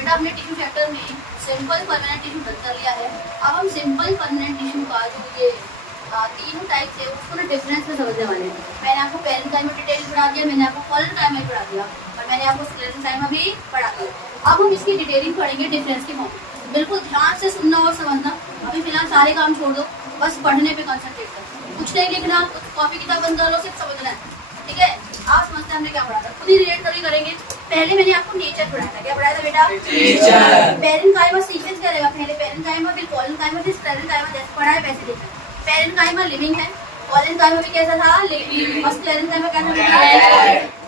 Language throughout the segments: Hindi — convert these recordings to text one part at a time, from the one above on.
बेटा हमने टिश्यू चैप्टर में सिंपल परमानेंट टिश्यू बंद कर लिया है। अब हम सिंपल परमानेंट टिश्यू का जो ये तीनों टाइप है उसको ना डिफरेंस में समझने वाले हैं। मैंने आपको पेरेन्काइमा डिटेल पढ़ा दिया, मैंने आपको कोलेनकाइमा पढ़ा दिया और मैंने आपको स्क्लेरेन्काइमा भी पढ़ा दिया। अब हम इसकी डिटेलिंग पढ़ेंगे डिफरेंस के फॉर्म में। बिल्कुल ध्यान से सुनना और समझना। अभी फिलहाल सारे काम छोड़ दो, बस पढ़ने पे कंसंट्रेट करो। कुछ नहीं लिखना, कुछ कॉपी किताब बंद कर लो, सिर्फ समझना है, ठीक है। आप समझते हैं हमने क्या पढ़ा था, खुद ही रिलेट कभी करेंगे। पहले मैंने आपको नेचर पढ़ाया था। क्या पढ़ाया था बेटा? नेचर। पेरेन्काइमा सीक्वेंस क्या रहेगा? पहले पेरेन्काइमा फिर कोलेनकाइमा फिर स्क्लेरेन्काइमा, जैसे पढ़ा है वैसे देखना। पेरेन्काइमा लिविंग है, कोलेनकाइमा भी कैसा था? लिविंग। और स्क्लेरेन्काइमा कैसा था?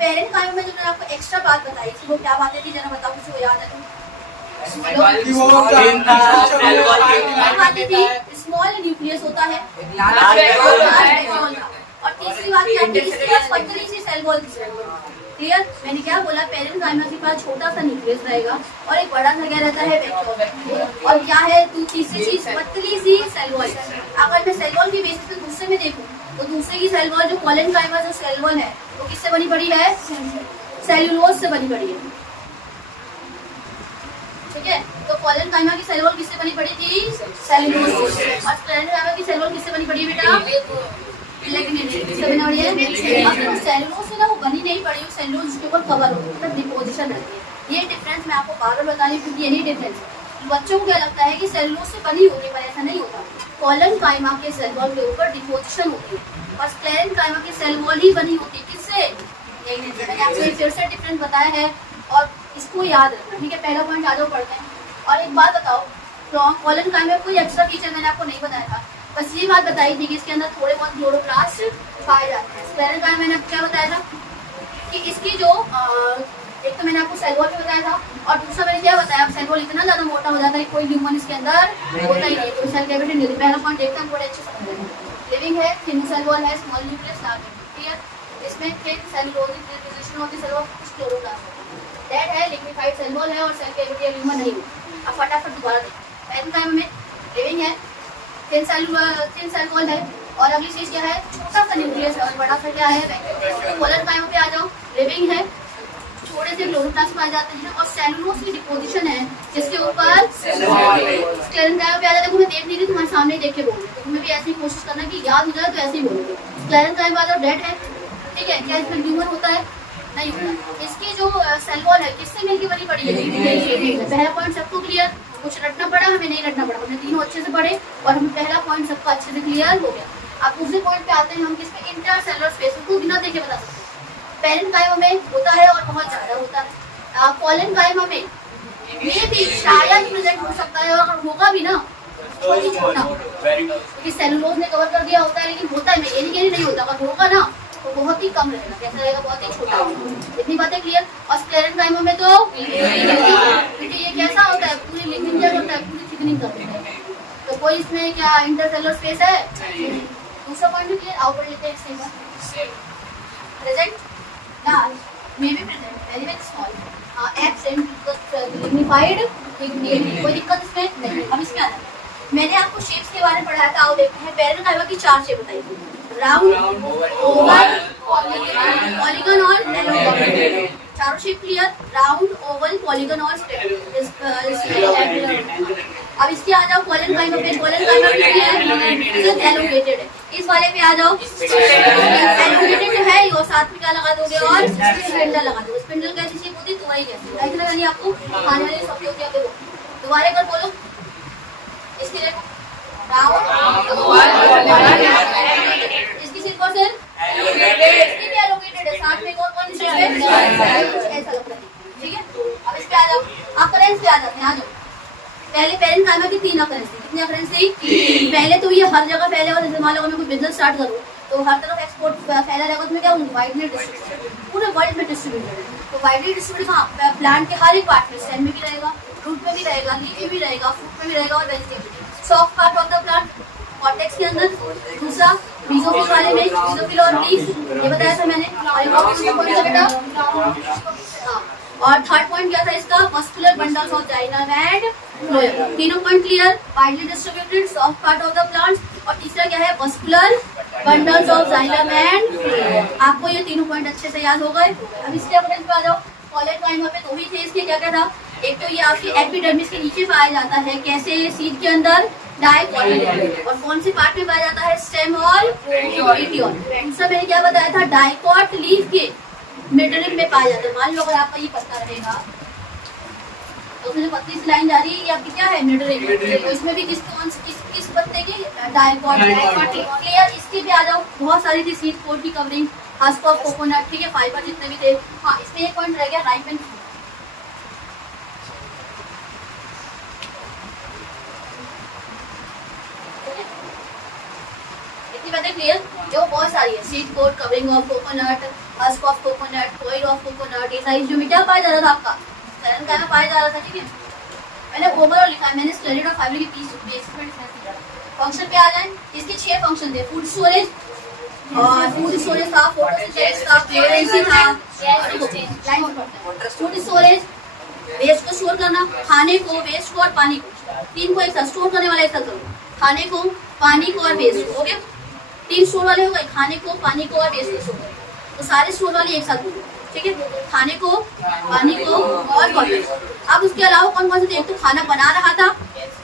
पेरेन्काइमा में जो मैंने आपको एक्स्ट्रा बात बताई थी वो क्या बातें थी, जरा बताओ, किसी को याद है तो? स्मॉल न्यूक्लियस होता है और तीसरी बात क्या थी? पतली सी सेल वॉल। क्लियर? मैंने क्या बोला? पेरेन्काइमा के पास छोटा सा न्यूक्लियस रहेगा और एक बड़ा सा क्या रहता है? वेक्यूल। और क्या है तीसरी चीज? पतली सी सेल वॉल। अगर मैं सेल वॉल की बेसिस पे दूसरे में देखूं तो दूसरे की सेल वॉल जो कोलेनकाइमा जो सेल वॉल है वो किससे बनी पड़ी है? सेल्यूलोज से बनी पड़ी है, ठीक है। तो कोलेनकाइमा की सेल वॉल किससे बनी पड़ी थी? सेल्यूलोज से। और स्क्लेरेन्काइमा की सेल वॉल किससे बनी पड़ी है बेटा? लिग्निन से बनी पड़ी है। अब सेल्यूलोज से ना वो बनी नहीं पड़ी, सेल्यूलोज उसके ऊपर कवर होती है, मतलब डिपोजिशन रहती है। ये डिफरेंस मैं आपको बार बार बता रही हूँ क्योंकि यही डिफरेंस है। बच्चों को क्या लगता है कि सेल्यूलोज से बनी होगी, पर ऐसा नहीं होता। कोलेनकाइमा के सेल वॉल के ऊपर डिपोजिशन होती है और स्क्लेरेन्काइमा की सेल वॉल ही बनी होती है किससे? लिग्निन से। मैंने आपको फिर से डिफरेंस बताया है और इसको याद रखना, ठीक है। पहला पॉइंट आ जाओ पढ़ते हैं। और एक बात बताओ, कोलेनकाइमा में कोई एक्स्ट्रा फीचर मैंने आपको नहीं बताया था, बस ये बात बताई थी कि इसके अंदर थोड़े बहुत क्लोरोप्लास्ट पाए जाते हैं। स्क्लेरेन्काइमा मैंने आपको क्या बताया था कि इसकी जो एक तो मैंने आपको सेल वॉल भी बताया था और दूसरा मैंने क्या बताया, सेल वॉल इतना ज्यादा मोटा हो जाता है कोई ह्यूमन इसके अंदर होता ही नहीं, कोई सेल कैविटी नहीं होती। पहला पॉइंट देखते हैं, थोड़े अच्छे समझ लेंगे। लिविंग है, थिन सेल वॉल है, स्मॉल न्यूक्लियस, लार्ज न्यूक्लियस। इसमें थिन सेलुलोजिक डिपोजिशन होती है, सेल वॉल कुछ क्लोरोप्लास्ट डेड है, लिक्विफाइड सेल वॉल है और सेल कैविटी ह्यूमन नहीं होती। अब फटाफट दोबारा देखो, पेरेन्काइमा में लिविंग है, थिन सेल वॉल है और अगली चीज क्या है? छोटा सा न्यूक्लियस है और बड़ा सा क्या है? कोलेनकाइमा पे आ जाओ, लिविंग है, थोड़े से क्लोरोप्लास्ट पाए जाते हैं और सेलुलोज की डिपोजिशन है जिसके ऊपर स्क्लेरेन्काइमा पे आ जाते हैं। मैं देख नहीं रही, तुम्हारे सामने देख के बोल रही हूँ, तुम्हें भी ऐसी कोशिश करना कि याद हो जाए तो ऐसे ही बोलोगे। स्क्लेरेन्काइमा आ जाओ, डेड है, ठीक है। क्या इसमें ह्यूमन होता है? नहीं होता। इसकी जो सेल वॉल है किससे मिलकर बनी पड़ी है? पहला पॉइंट सबको क्लियर? कुछ रटना पड़ा? हमें नहीं रटना पड़ा, हमने तीनों अच्छे से पढ़े और हमें पहला पॉइंट सबका अच्छे से क्लियर हो गया। अब दूसरे पॉइंट पे आते हैं हम, किसमें? इंटरसेलुलर स्पेस को बिना देखे बता सकते हैं। पेरेन्काइमा में होता है और बहुत ज्यादा होता है। कोलेनकाइमा में ये भी शायद प्रेजेंट हो सकता है और अगर होगा भी ना छोटी छोटा, क्योंकि सेलुलोज ने कवर कर दिया होता है, लेकिन होता है, मैं ये नहीं होता, अगर होगा ना तो बहुत ही कम रहेगा। कैसा रहेगा? बहुत ही छोटा होगा। इतनी बातें क्लियर? और स्क्लेरेन्काइमा में तो क्योंकि ये कैसा होता है, पूरी लिग्निन क्या करता है? पूरी थिकनिंग कर देता है, तो कोई इसमें क्या इंटरसेलुलर स्पेस है? दूसरा पॉइंट भी क्लियर? आओ पढ़ लेते हैं इससे। Present large, may be present, very very small, absent, lignified, कोई दिक्कत इसमें नहीं। अब इसमें आना, मैंने आपको शेप्स के बारे में पढ़ाया था, आओ देखते हैं। पेरेन्काइमा की 4 शेप बताई थी, राउंड, ओवल, पॉलीगन और एलोंगेटेड। चारों shape clear? Round, Oval, polygon और अब इसके आ जाओ कोलेनकाइमा पे। कोलेनकाइमा एलोंगेटेड है। इस वाले पे आ जाओ, एलोंगेटेड जो है और साथ में क्या लगा दोगे? और स्पिंडल लगा दोगे। स्पिंडल कैसी शेप होती है? तुम्हारी कैसी लाइक लगानी आपको खाने वाली सब होती है। दोबारा एक बार बोलो, इसके लिए राउंड, इसकी सिर्फ और सिर्फ इसकी भी एलोंगेटेड है, साथ में कौन सी है? ऐसा लग रहा है, ठीक है। अब इस पे आ जाओ, अकरेंस पे आ जाते हैं। आ जाओ, पहले पेरेन्काइमा की 3 अकरेंस थी। कितनी अकरेंस थी? पहले तो ये हर जगह फैले और जैसे मान लो मैं कोई बिजनेस स्टार्ट करूँ तो हर तरफ एक्सपोर्ट फैला रहेगा, तो मैं क्या वाइडली डिस्ट्रीब्यूटेड, पूरे वर्ल्ड में डिस्ट्रीब्यूटेड है। तो वाइडली डिस्ट्रीब्यूटेड कहाँ? प्लांट के हर एक पार्ट में, स्टेम में भी रहेगा, रूट में भी रहेगा, लीफ में भी रहेगा, फ्रूट में भी रहेगा और vegetable. Soft part of the plant cortex के अंदर। दूसरा मेसोफिल वाले में मेसोफिल और लीफ, ये बताया था मैंने। और बेटा और थर्ड पॉइंट क्या था इसका? Muscular bundles of xylem and phloem. तीनों point clear? Widely distributed, soft part of the plants और तीसरा क्या है? Muscular bundles of xylem and phloem. आपको ये तीनों पॉइंट अच्छे से याद हो गए। अब इसके अकरेंस पे आ जाओ। कोलेनकाइमा पे 2 ही थे, इसके क्या क्या था? एक तो ये आपके एपिडर्मिस के नीचे पाया जाता है, कैसे सीड के अंदर डाइकोट, और कौन से पार्ट में पाया जाता है स्टेम और पेटियोल। दूसरा मैंने क्या बताया था, डाइकोट लीफ के मिडल में पाया जाता है। मान लो अगर आपका ये पत्ता रहेगा तो उसमें जो पतली सी लाइन जा रही है ये आपकी क्या है, मिडल, तो इसमें भी किस पत्ते की डाइकोट क्लियर। इसके भी आ जाओ, बहुत सारी थी सीड कोट की कवरिंग, हस्क ऑफ कोकोनट, ठीक है, फाइबर जितने भी थे। हाँ, इसमें एक पॉइंट रह गया राइपेंड फ्रूट। इतनी बातें क्लियर, जो बहुत सारी है, seed coat, covering of coconut, husk of coconut, coil of coconut, ये सारी जो क्या पाया जा रहा था आपका सैलन का पाया जा रहा था, ठीक है। मैंने ओवरऑल लिखा है, मैंने स्टडीड ऑफ फाइबर की बेसिस में डिफरेंस दिया। फंक्शन पे आ जाए, इसके 6 फंक्शन थे, फूड स्टोरेज, और फूड स्टोरेज था, फोटोसिंथेसिस था, फ्लोरेंसी था, फूड स्टोरेज वेस्ट को स्टोर करना, खाने को, वेस्ट को और पानी को, 3 को एक साथ स्टोर करने वाला एक साथ करो, खाने को, पानी को और वेस्ट को, हो गया 3 स्टोर वाले हो गए, खाने को, पानी को और वेस्ट को स्टोर करो, तो सारे स्टोर वाले एक साथ बोलो, ठीक है, खाने को, पानी को और वाटर। अब उसके अलावा कौन कौन से थे, एक तो खाना बना रहा था,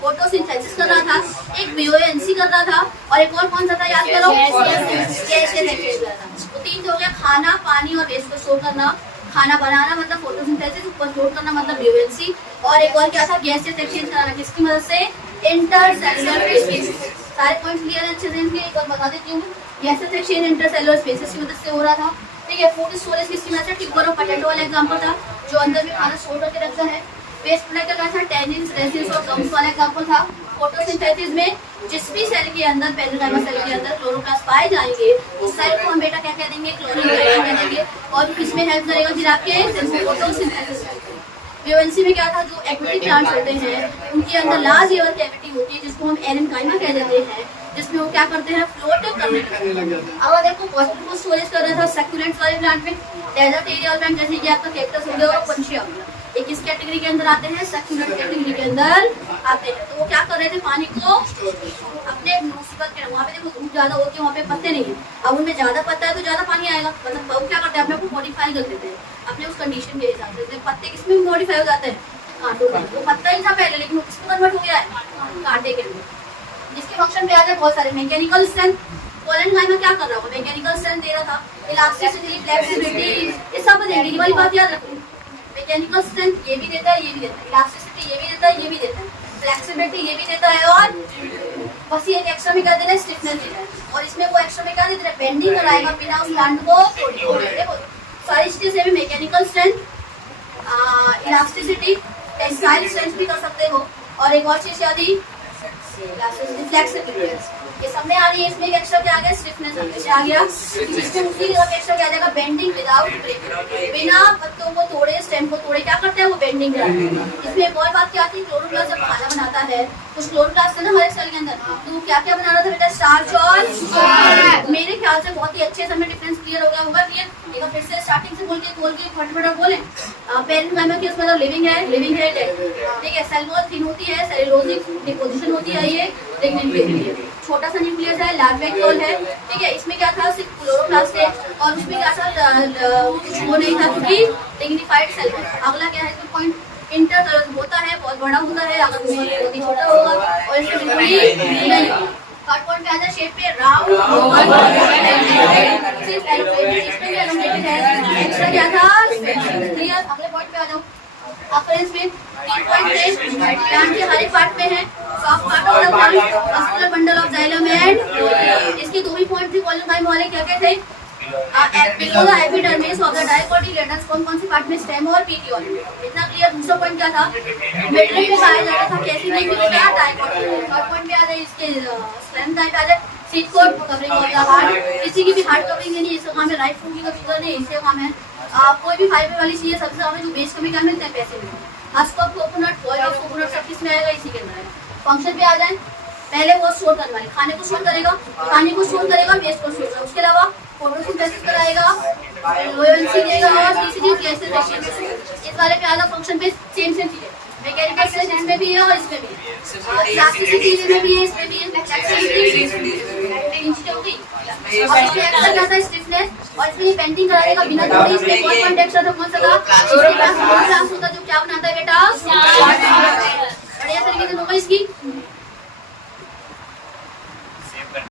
फोटोसिंथेसिस कर रहा था, एक बीओएनसी कर रहा था, और एक और कौन सा था याद करो, गैसेस एक्सचेंज कर रहा था। तो 3 हो गया, खाना, पानी और वेस्ट को स्टोर करना, खाना बनाना मतलब फोटोसिंथेसिस, ऊपर स्टोर करना मतलब बीओएनसी, और एक और क्या था, गैसेस एक्सचेंज कराना, किसकी मदद से, इंटरसेलुलर स्पेसेस। सारे पॉइंट्स क्लियर है अच्छे से इनके, एक बार बता देती हूँ, गैसेस एक्सचेंज इंटरसेलुलर स्पेसेस की मदद से हो रहा था, ठीक है। फूड स्टोरेज किसकी मदद से, ट्यूबर और पोटैटो वाला एग्जांपल था, जो अंदर में खाना स्टोर करके रखता है। वेस्ट प्रोडक्ट का था, टेनिन्स, रेसिन्स और गम्स वाला एग्जांपल था। फोटोसिंथेसिस में जिस भी सेल के अंदर, पेरेन्काइमा सेल के अंदर क्लोरोप्लास्ट पाए जाएंगे, उस सेल को हम बेटा क्या कह देंगे, क्लोरोप्लास्ट कह देंगे, और इसमें हेल्प करेगा फिर आपके फोटोसिंथेसिस। बीओएनसी में क्या था, जो एक्वेटिक प्लांट्स होते हैं उनके अंदर लार्ज लेवल कैविटी होती है, जिसको हम एरेनकाइमा कह देते हैं, जिसमें वो क्या करते हैं, फ्लोट करने लगते हैं। अब देखो फॉस्फेट को स्टोरेज कर रहा था सक्यूलेंट्स वाले प्लांट में, डेजर्ट एरिया प्लांट जैसे कि आपका कैक्टस हो गया और पंछिया हो गया, ये किस कैटेगरी के अंदर आते हैं, सक्यूलेंट कैटेगरी के अंदर आते हैं। तो वो क्या कर रहे थे, पानी को अपने मुसीबत के, वहाँ पे देखो धूप ज्यादा होती है, वहाँ पे पत्ते नहीं है, अब उनमें ज्यादा पत्ता है तो ज्यादा पानी आएगा, मतलब वो क्या करते हैं, अपने को मॉडिफाई कर देते हैं अपने उस कंडीशन के हिसाब से। पत्ते किसमें मॉडिफाई हो जाते हैं, कांटों में, तो पत्ता ही था पहले लेकिन वो किसमें कन्वर्ट हो गया है, कांटे के अंदर। जिसके फंक्शन पे आ जाए बहुत सारे, मैकेनिकल स्ट्रेंथ, पोलेनकाइमा क्या कर रहा होगा, मैकेनिकल स्ट्रेंथ दे रहा था, इलास्टिसिटी, फ्लेक्सिबिलिटी, ये सब देंगे, ये वाली बात याद रखो। मैकेनिकल स्ट्रेंथ ये भी देता है, ये भी देता है, इलास्टिसिटी ये भी देता है, ये भी देता है, फ्लेक्सिबिलिटी ये भी देता है, और बस ये एक्स्ट्रा में क्या देना है, स्टिफनेस देना है, और इसमें वो एक्स्ट्रा में क्या देता है, बेंडिंग कराएगा बिना उस प्लांट को तोड़े। देखो सारी चीजें same, mechanical strength, elasticity, tensile strength भी कर सकते हो, और एक और चीज याद ही फ्लेक्सिबिलिटी, ये सब में आ रही है। इसमें एक्स्ट्रा क्या आ गया, स्टिफनेस आ गया, इसमें उसी एक्स्ट्रा क्या आ जाएगा, बेंडिंग विदाउट ब्रेक, बिना पत्तों को तोड़े, स्टेम को तोड़े क्या करते हैं वो बेंडिंग कराते हैं। इसमें एक और बात क्या आती है, क्लोरोप्लास्ट जब खाना बनाता है तो क्लोरोप्लास्ट है ना हमारे सेल के अंदर, तो वो क्या क्या बना रहा था बेटा, स्टार्च और शुगर। मेरे ख्याल से बहुत ही अच्छे से हमें डिफरेंस क्लियर हो गया होगा। क्लियर, एक बार फिर से स्टार्टिंग से बोल के फटाफट बोले। पेरेन्काइमा की उसमें लिविंग है ठीक है, सेल वॉल थिन होती है, सेलुलोजिक डिपोजिशन होती है, ये लिग्निन छोटा सा न्यूक्लियस है, लार्ज वैक्यूल है, ठीक है। इसमें क्या था, सिर्फ क्लोरोप्लास्ट है, और उसमें क्या था, कुछ वो नहीं था क्योंकि लिग्निफाइड सेल है। अगला क्या है इसमें पॉइंट, इंटर होता है, बहुत बड़ा होता है, अगर बहुत ही छोटा होगा, और इसमें बिल्कुल नहीं होगा। थर्ड पॉइंट पे आ जाए, शेप पे राउंड, सिर्फ इसमें भी एलोंगेटेड है, एक्स्ट्रा क्या था, क्लियर। अगले पॉइंट पे आ जाओ, अपरेंस में 3 पॉइंट थे, प्लांट के हर एक पार्ट में है, soft part of the plant, muscular bundle of xylem and इसके 2 ही पॉइंट थे पोलेनकाइमा वाले, क्या क्या थे, below the epidermis of the dicotyledons, कौन-कौन से पार्ट में, स्टेम और पेटियोल, इतना क्लियर। दूसरा पॉइंट क्या था, मिडल में पाया जाता था, कैसे नहीं मिलता डाइकोटिलेडोन। थर्ड पॉइंट पे आ जाए, इसके स्टेम टाइप आ जाए, seed coat, covering of the heart, किसी की भी हार्ट कवरिंग नहीं, इसका काम है, राइट फूड का फिगर नहीं, इसका काम है कोई भी फाइबर वाली चीज सबसे ज्यादा जो बेस कमी क्या मिलते हैं, पैसे मिलते हैं। Husk of coconut, coil of coconut सब किसमें आएगा, इसी के अंदर आएगा। फंक्शन पे आ जाए, पहले वो स्टोर करने वाले, खाने को स्टोर करेगा, पानी को स्टोर करेगा, वेस्ट को स्टोर करेगा, उसके अलावा फोटोसिंथेसिस कराएगा, ओएनसी देगा, और तीसरी गैसेस एक्सचेंज। इस वाले पे आधा फंक्शन पे सेम चीजें, मैकेनिकल स्ट्रेंथ इसमें भी है और इसमें भी है, इलास्टिसिटी इसमें भी है, इसमें भी है, फ्लेक्सिबिलिटी हो गई। अब इसमें एक्स्ट्रा क्या था, स्टिफनेस, और इसमें बेंडिंग कराएगा बिना तोड़े। इसमें कौन एक्स्ट्रा था, कौन सा था, इसके पास क्लोरोप्लास्ट होता है जो क्या बनाता है बेटा, बेटा